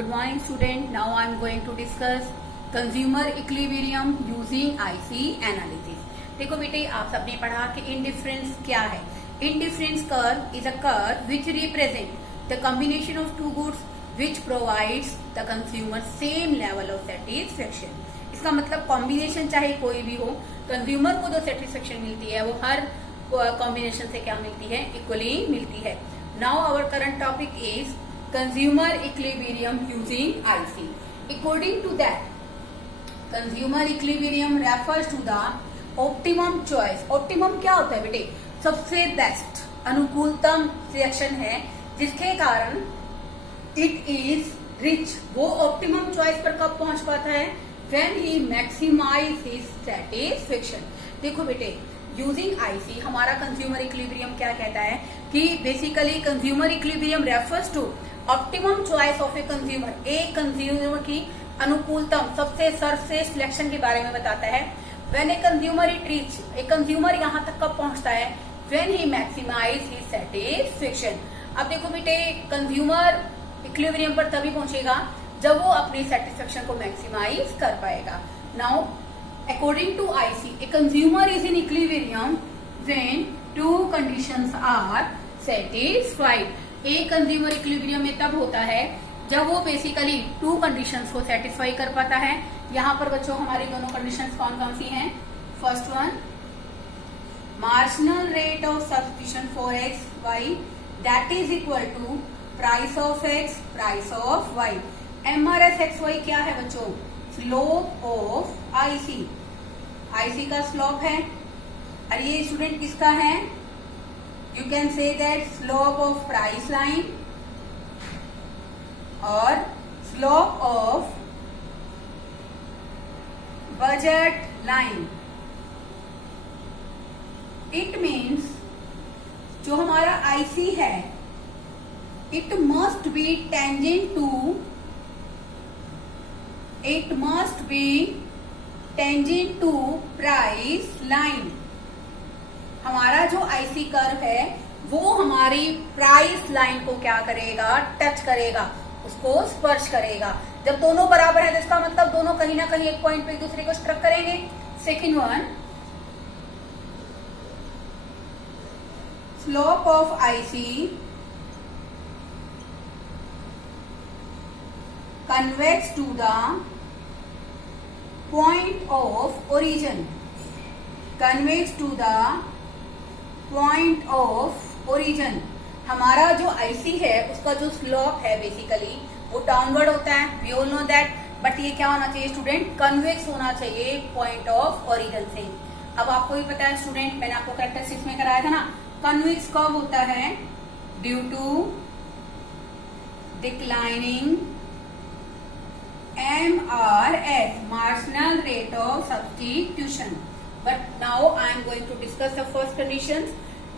Good morning student. Now I am going to discuss consumer equilibrium using IC analysis. देखो बेटे आप सबने पढ़ा कि इंडिफरेंस क्या है. Indifference curve is a curve which represent the combination of two goods which provides the consumer same level of satisfaction. इसका मतलब कॉम्बिनेशन चाहे कोई भी हो, कंज्यूमर को जो सेटिस्फेक्शन मिलती है वो हर कॉम्बिनेशन से क्या मिलती है, इक्वली मिलती है. Now our current topic is consumer equilibrium using IC. According to that, consumer equilibrium refers to the optimum choice. Optimum क्या होता है बेटे? सबसे बेस्ट, अनुकूलतम सिलेक्शन है जिसके कारण it is rich. वो ऑप्टिमम चॉइस पर कब पहुंच पाता है? When he maximize his satisfaction. देखो बेटे, यूजिंग IC हमारा कंज्यूमर इक्विलिब्रियम क्या कहता है कि basically consumer equilibrium refers to optimum choice of a consumer. एक कंज्यूमर की अनुकूलतम सबसे सर्वश्रेष्ठ सिलेक्शन के बारे में बताता है. When a consumer it reach, एक कंज्यूमर यहाँ तक कब पहुंचता है? When he maximize his satisfaction. अब देखो बेटे, कंज्यूमर इक्विलिब्रियम पर तभी पहुंचेगा जब वो अपनी सेटिस्फेक्शन को मैक्सिमाइज कर पाएगा. Now according to IC, a consumer is in equilibrium when two conditions are satisfied. एक कंज्यूमर इक्विलिब्रियम में तब होता है जब वो बेसिकली टू कंडीशंस को सेटिस्फाई कर पाता है. यहाँ पर बच्चों हमारी दोनों कंडीशंस कौन कौन सी हैं? First one, marginal rate of substitution for X Y that is equal to price of x price of Y. MRS X Y क्या है बच्चों? Slope of IC. IC का स्लोप है. और ये स्टूडेंट किसका है? You can say that slope of price line और slope of budget line. It means जो हमारा IC है it must be tangent to tangent to price line. हमारा जो IC कर्व है वो हमारी प्राइस लाइन को क्या करेगा? टच करेगा, उसको स्पर्श करेगा. जब दोनों बराबर है तो इसका मतलब दोनों कहीं ना कहीं एक पॉइंट पे एक दूसरे को स्ट्रक करेंगे. Second one, slope of IC convex to the point of origin. Convex to the point of origin. हमारा जो IC है उसका जो स्लोप है बेसिकली वो डाउनवर्ड होता है. We all know that. But ये क्या होना चाहिए स्टूडेंट? कन्वेक्स होना चाहिए पॉइंट ऑफ ओरिजिन से. अब आपको भी पता है स्टूडेंट, मैंने आपको कैरेक्टरिस्टिक्स में कराया था ना, कन्वेक्स कब होता है? Due to declining MRS, marginal rate of substitution. But now I am going to discuss the first conditions.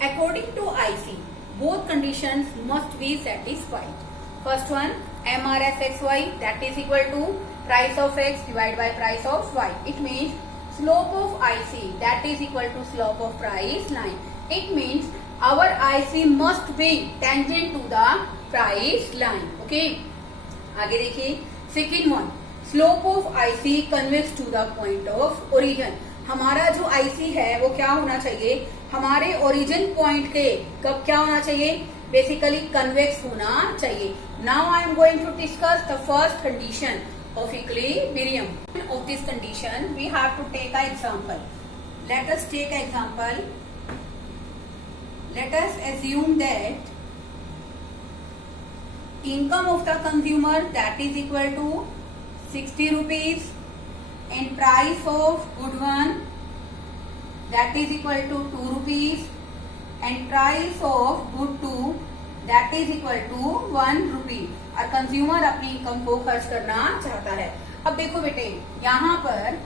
According to IC, both conditions must be satisfied. First one, MRS XY that is equal to price of X divided by price of Y. It means slope of IC that is equal to slope of price line. It means our IC must be tangent to the price line. Okay, आगे देखिए. Second one, slope of IC convex to the point of origin. हमारा जो IC है वो क्या होना चाहिए? हमारे ओरिजिन पॉइंट के कब क्या होना चाहिए? बेसिकली कन्वेक्स होना चाहिए. Now I am going to discuss the first condition of equilibrium. Of this condition we have to take a example. Let us take a example. Let us assume that income of the consumer that is equal to 60 rupees and price of good one that is equal to 2 rupees and price of good two that is equal to 1 rupee. और consumer अपनी income को खर्च करना चाहता है. अब देखो बेटे, यहाँ पर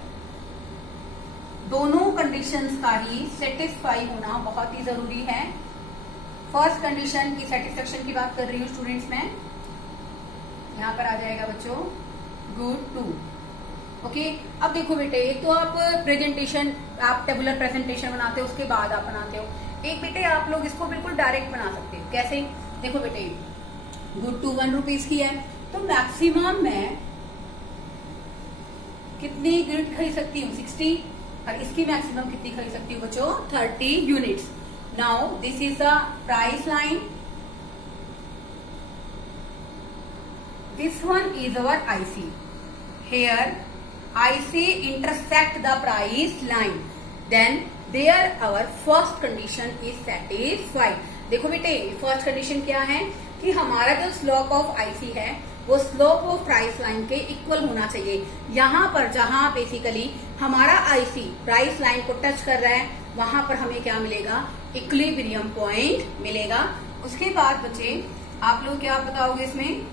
दोनों कंडीशंस का ही सेटिस्फाई होना बहुत ही जरूरी है. फर्स्ट कंडीशन की सेटिस्फेक्शन की बात कर रही हूँ स्टूडेंट्स में. यहाँ पर आ जाएगा बच्चों गुड टू. ओके, अब देखो बेटे, एक तो आप प्रेजेंटेशन, आप टेबुलर प्रेजेंटेशन बनाते हो उसके बाद आप बनाते हो. एक बेटे आप लोग इसको बिल्कुल डायरेक्ट बना सकते हो. कैसे? देखो बेटे, गुड टू 1 रुपीज की है तो मैक्सिमम मैं कितनी यूनिट खरीद सकती हूँ 60, और इसकी मैक्सिमम कितनी खरीद सकती हूँ बच्चों 30 units. Now this is the price line, this one is our IC, here IC intersect the price line, then there our first condition is satisfied. देखो बेटे फर्स्ट कंडीशन क्या है कि हमारा जो स्लोप ऑफ आईसी है वो स्लोप ऑफ प्राइस लाइन के इक्वल होना चाहिए। यहाँ पर जहां बेसिकली हमारा आईसी प्राइस लाइन को टच कर रहा है वहां पर हमें क्या मिलेगा, इक्विलिब्रियम पॉइंट मिलेगा। उसके बाद बच्चे आप लोग क्या बताओगे इसमें,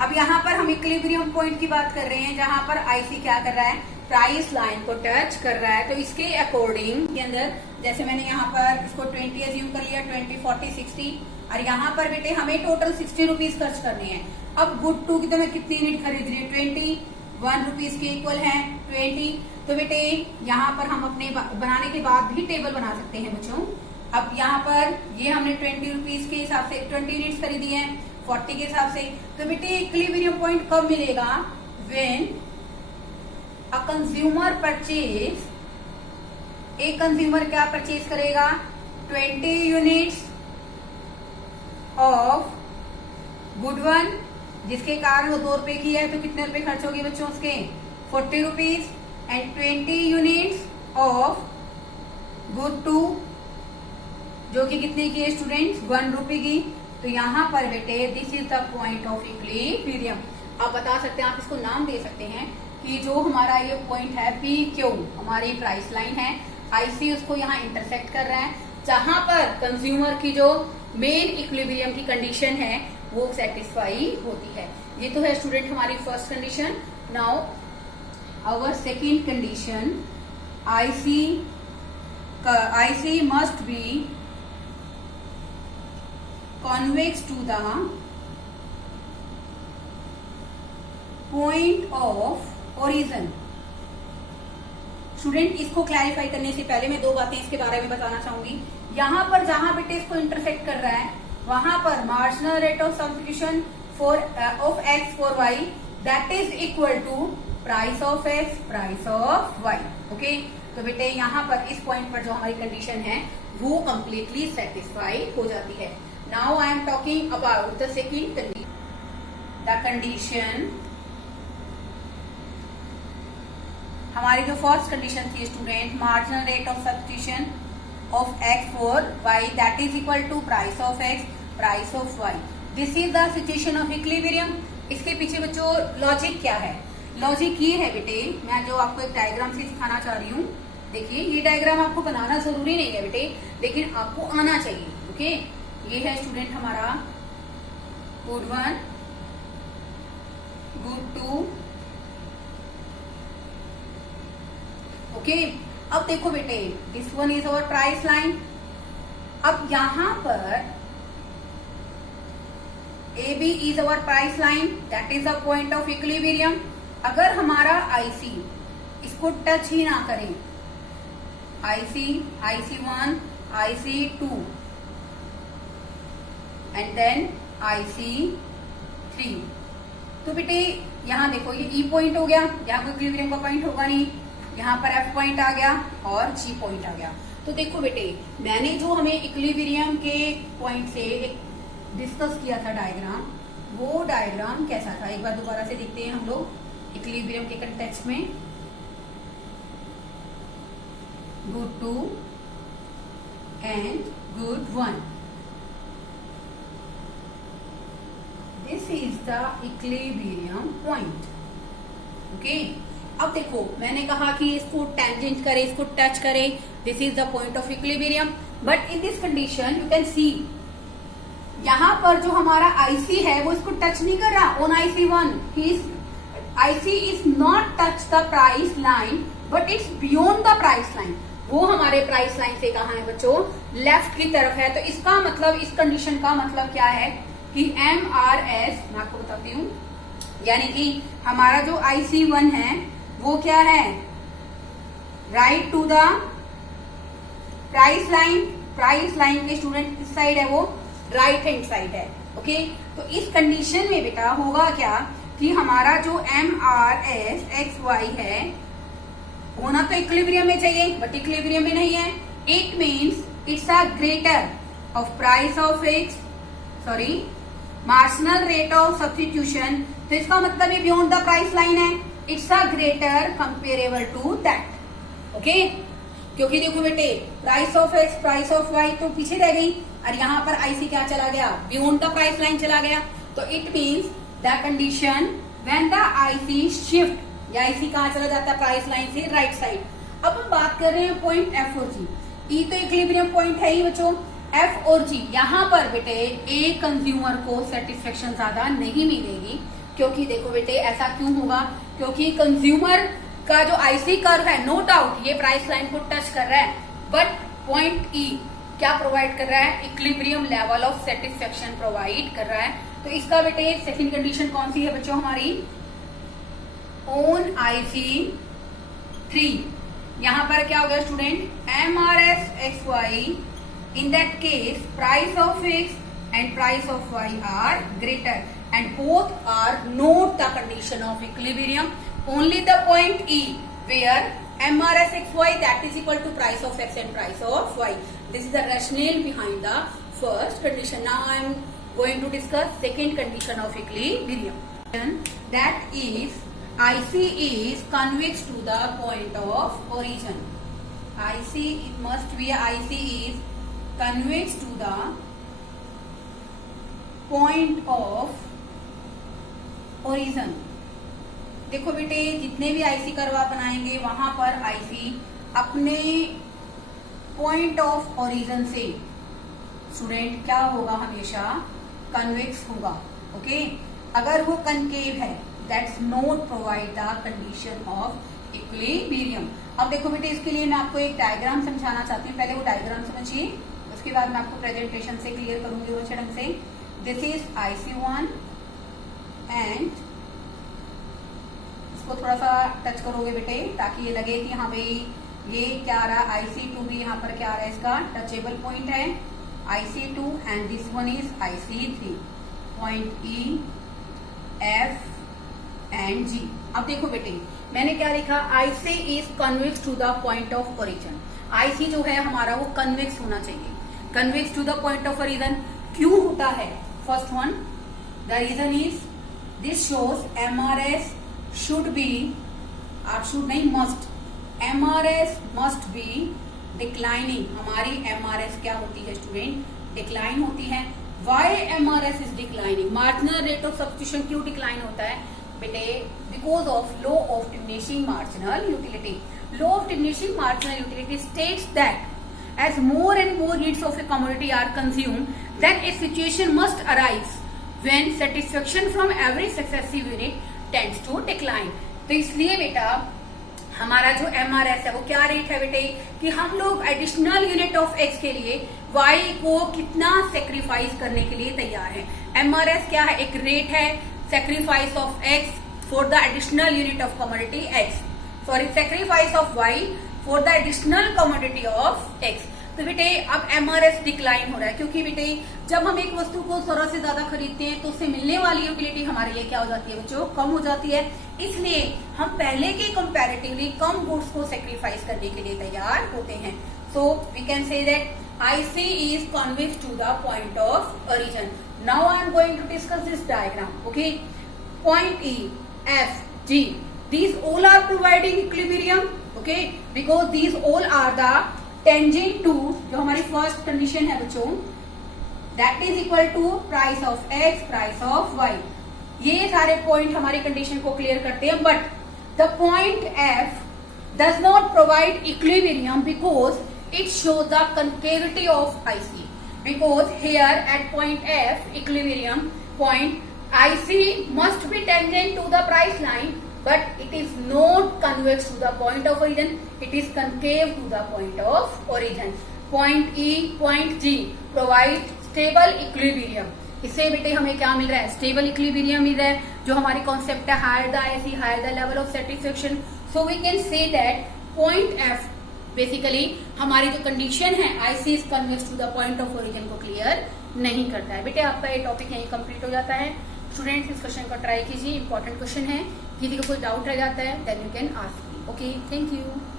अब यहाँ पर हम इक्विलिब्रियम पॉइंट की बात कर रहे हैं जहां पर आईसी क्या कर रहा है, प्राइस लाइन को टच कर रहा है। तो इसके अकॉर्डिंग के अंदर जैसे मैंने यहाँ पर इसको 20 एज्यूम कर लिया, 20, 40, 60, और यहाँ पर बेटे हमें टोटल 60 रुपीज खर्च करने हैं। अब गुड टू की तो मैं कितनी यूनिट खरीद रही हूँ 21 रुपीज के इक्वल है 20। तो बेटे यहाँ पर हम अपने बनाने के बाद भी टेबल बना सकते हैं बच्चों। अब यहाँ पर ये हमने 20 रुपीज के हिसाब से 20 यूनिट्स खरीदी है 40 के हिसाब से। तो बेटे इक्विलिब्रियम पॉइंट कब मिलेगा, व्हेन अ कंज्यूमर परचेज, एक कंज्यूमर क्या परचेज करेगा 20 यूनिट्स ऑफ गुड वन, जिसके कारण वो 2 रुपए की है तो कितने रुपए खर्च होगी बच्चों उसके 40 rupees, and 20 units of good two जो कि कितने की है स्टूडेंट्स 1 रुपए की। तो यहाँ पर बेटे this is the point of equilibrium. आप बता सकते हैं, आप इसको नाम दे सकते हैं कि जो हमारा ये पॉइंट है पी क्यू हमारी प्राइस लाइन है, आईसी उसको यहाँ इंटरसेक्ट कर रहा है, जहां पर कंज्यूमर की जो मेन इक्विलिब्रियम की कंडीशन है वो सेटिस्फाई होती है। ये तो है स्टूडेंट हमारी first condition. Now our second condition, IC must be convex to the point of origin. Student इसको क्लैरिफाई करने से पहले मैं 2 बातें इसके बारे में बताना चाहूंगी। यहाँ पर जहां बेटे इसको इंटरसेक्ट कर रहा है वहां पर marginal rate of substitution of x for y that is equal to price of x price of y. Okay, तो बेटे यहाँ पर इस पॉइंट पर जो हमारी कंडीशन है वो कंप्लीटली सेटिस्फाई हो जाती है। Now I am talking about the second condition, the condition. हमारी जो फर्स्ट कंडीशन थी student, marginal rate of substitution of x for y that is equal to price of x price of y, this is the situation of equilibrium. इसके पीछे बच्चों logic क्या है, logic ये है बेटे, मैं जो आपको एक डायग्राम से सिखाना चाह रही हूँ। देखिए ये डायग्राम आपको बनाना जरूरी नहीं है बेटे, लेकिन आपको आना चाहिए। ओके, ये है स्टूडेंट हमारा गुड 1 गुड 2। ओके, अब देखो बेटे this one is our price line. अब यहां पर A B is our price line that is the point of equilibrium. अगर हमारा आईसी इसको टच ही ना करे, IC 1 IC 2 and then IC 3, तो बेटे यहां देखो ये ई पॉइंट हो गया, यहाँ कोई इक्विलिब्रियम का पॉइंट होगा नहीं, यहाँ पर एफ पॉइंट आ गया और जी पॉइंट आ गया। तो देखो बेटे मैंने जो हमें इक्विलिब्रियम के पॉइंट से एक डिस्कस किया था डायग्राम, वो डायग्राम कैसा था एक बार दोबारा से देखते हैं हम लोग इक्विलिब्रियम के कंटेक्स्ट में। Good 2 and good 1, this is the equilibrium point. Okay, अब देखो मैंने कहा कि इसको टेंजेंट करे, इसको टच करे, this is the point of equilibrium. But in this condition you can see यहाँ पर जो हमारा आईसी है वो इसको टच नहीं कर रहा on IC 1, IC is not touch the price line but it's beyond the price line. वो हमारे प्राइस लाइन से कहा है बच्चों, लेफ्ट की तरफ है। तो इसका मतलब, इस कंडीशन का मतलब क्या है कि MRS मैं आपको बताती हूँ, यानी कि हमारा जो IC1 है वो क्या है, right to the price line. Price line के स्टूडेंट किस साइड है वो, राइट हैंड साइड है। ओके, तो इस कंडीशन में बेटा होगा क्या कि हमारा जो MRS/XY है होना तो इक्विलिब्रियम में चाहिए, बट इक्विलिब्रियम में नहीं है। It means it's a greater of price of X, sorry marginal rate of substitution, तो इसका मतलब ये बियॉन्ड द प्राइस लाइन है। It's a greater comparable to that. Okay, क्योंकि देखो बेटे price of x price of Y तो पीछे रह गई और यहाँ पर आईसी क्या चला गया, बियॉन्ड द प्राइस लाइन चला गया। तो it means the condition when the IC shift, या आईसी कहाँ चला जाता है, प्राइस लाइन से राइट साइड। अब हम बात कर रहे हैं पॉइंट एफ और जी। ई तो इक्विलिब्रियम पॉइंट है ही बच्चों, एफ और जी यहाँ पर बेटे ए कंज्यूमर को सेटिस्फेक्शन ज्यादा नहीं मिलेगी। क्योंकि देखो बेटे ऐसा क्यों होगा, क्योंकि कंज्यूमर का जो आईसी कर्व है नो डाउट ये प्राइस लाइन को टच कर रहा है, बट पॉइंट ई क्या प्रोवाइड कर रहा है, equilibrium level of satisfaction provide कर रहा है। तो इसका बेटे सेकंड कंडीशन कौन सी है बच्चों हमारी, ऑन आईसी 3। यहां पर क्या हो गया student, MRS/XY in that case price of x and price of y are greater and both are not the condition of equilibrium, only the point E where MRS/XY that is equal to price of x and price of y. This is the rationale behind the first condition. Now I am going to discuss second condition of equilibrium, that is IC is convex to the point of origin. IC it must be IC is convex to the point of origin. देखो बेटे जितने भी IC curve आप बनाएंगे वहां पर IC अपने point of origin से स्टूडेंट क्या होगा, हमेशा कन्वेक्स होगा। ओके, अगर वो कनकेव है that's not provide the condition of equilibrium. अब देखो बेटे इसके लिए मैं आपको एक डायग्राम समझाना चाहती हूँ, पहले वो डायग्राम समझिए, उसके बाद मैं आपको प्रेजेंटेशन से क्लियर करूंगी वो अच्छे ढंग से। दिस इज IC1 एंड इसको थोड़ा सा टच करोगे बेटे ताकि ये लगे कि हाँ भाई ये क्या आ रहा है, IC2 भी यहाँ पर क्या आ रहा है, इसका टचेबल पॉइंट है IC2 and this one is IC3, point E, F and G। अब देखो बेटे मैंने क्या लिखा, IC is convex to the point of origin. IC जो है हमारा वो कन्वेक्स होना चाहिए, convex to the point of origin. क्यों होता है, first one the reason is this shows MRS should be, आप शुड नहीं must, MRS must be declining. हमारी MRS क्या होती है स्टूडेंट, डिक्लाइन होती है। Why MRS is declining, marginal rate of substitution क्यों डिक्लाइन होता है बेटे, because of law of diminishing marginal utility. Law of diminishing marginal utility states that as more and more needs of a commodity are consumed, then a situation must arise when satisfaction from every successive unit tends to decline. तो इसलिए बेटा हमारा जो MRS है वो क्या rate है बेटे, कि हम लोग एडिशनल यूनिट ऑफ x के लिए y को कितना सेक्रीफाइस करने के लिए तैयार है। MRS क्या है, एक रेट है, sacrifice of x for the additional unit of commodity x, sorry sacrifice of y for the additional commodity of x। तो बेटे अब MRS डिक्लाइन हो रहा है, क्योंकि बेटे जब हम एक वस्तु को जरूरत से ज्यादा खरीदते हैं तो उससे मिलने वाली यूटिलिटी हमारे लिए क्या हो जाती है बच्चों, कम हो जाती है। इसलिए हम पहले के कंपैरेटिवली कम गुड्स को सेक्रीफाइस करने के लिए तैयार होते हैं। So we can say that IC is convex to the point of origin. Now I am going to discuss this diagram. Okay, point E, F, G. These all are providing equilibrium. Okay, because these all are the tangent to जो हमारी first condition है बच्चों, that is equal to price of x, price of y. ये सारे point हमारी condition को clear करते हैं, but the point F does not provide equilibrium because it shows the concavity of IC. Because here at point F, equilibrium point IC must be tangent to the price line, but it is not convex to the point of origin. It is concave to the point of origin. Point E, point G provide stable equilibrium. इससे बेटे हमें क्या मिल रहा है, stable equilibrium मिल रहा है, जो हमारी कॉन्सेप्ट है higher the IC, higher the level of satisfaction. So we can say that point F basically हमारी जो कंडीशन है IC is convex to the point of origin को क्लियर नहीं करता है। बेटे आपका ये टॉपिक यहीं कंप्लीट हो जाता है। स्टूडेंट्स इस क्वेश्चन को ट्राई कीजिए, इंपॉर्टेंट क्वेश्चन है। किसी को कोई डाउट रह जाता है then you can ask me. Okay, thank you.